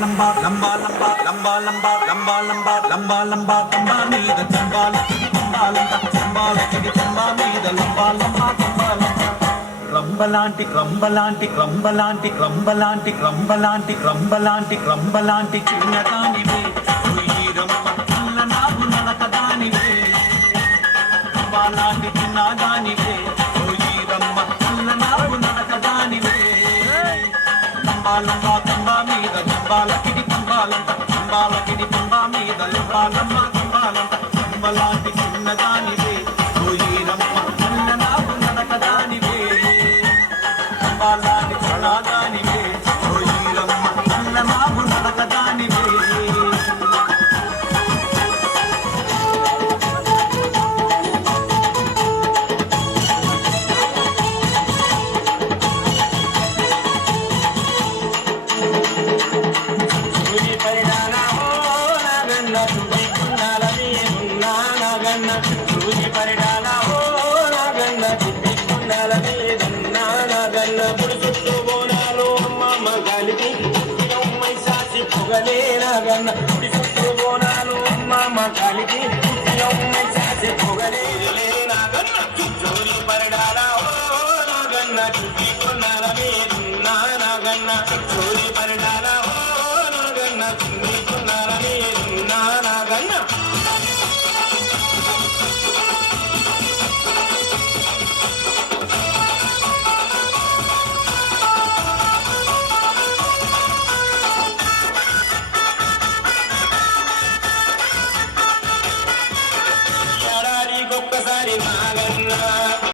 లంబా లంబా లంబా లంబా లంబా లంబా లంబా లంబా లంబా లంబా మీద లంబాలకి లంబాలంబా లంబాలకి లంబా మీద లంబా లంబా లంబా రంబలాంటి రంబలాంటి రంబలాంటి రంబలాంటి రంబలాంటి రంబలాంటి రంబలాంటి చిన్నదానివే రమ్మ చిన్న నాకు నలకదానివే రంబలాంటి చిన్నదానివే రమ్మ చిన్న నాకు నలకదానివే లంబా లంబా మీద లంబాలకి లంబాలంట లంబాలకి లంబా మీద లంబా లంబా లంబాలంట లంబలాంటి చిన్నదానివే రమ్మ చిన్న నాకు నలకదానివే లంబాలాంటి చిన్నదానివే రమ్మ చిన్న నాకు నలకదానివే సూచి పరిడాల ఓ నాగన్న చిట్టి కుండాల మీదున్నా నాగన్న పుడి చుట్టూ బోనాలు అమ్మమ్మ గాలికి పుట్టినమ్మై సాసి పొగలే నాగన్న పుడి చుట్టూ బోనాలు అమ్మమ్మ గాలికి పుట్టినమ్మై సాసి పొగలే నాగన్న సూచి పరిడాల ఓ నాగన్న చిట్టి కుండాల మీదున్నా నాగన్న సూచి పరిడాల ఓ నాగన్న చిట్టి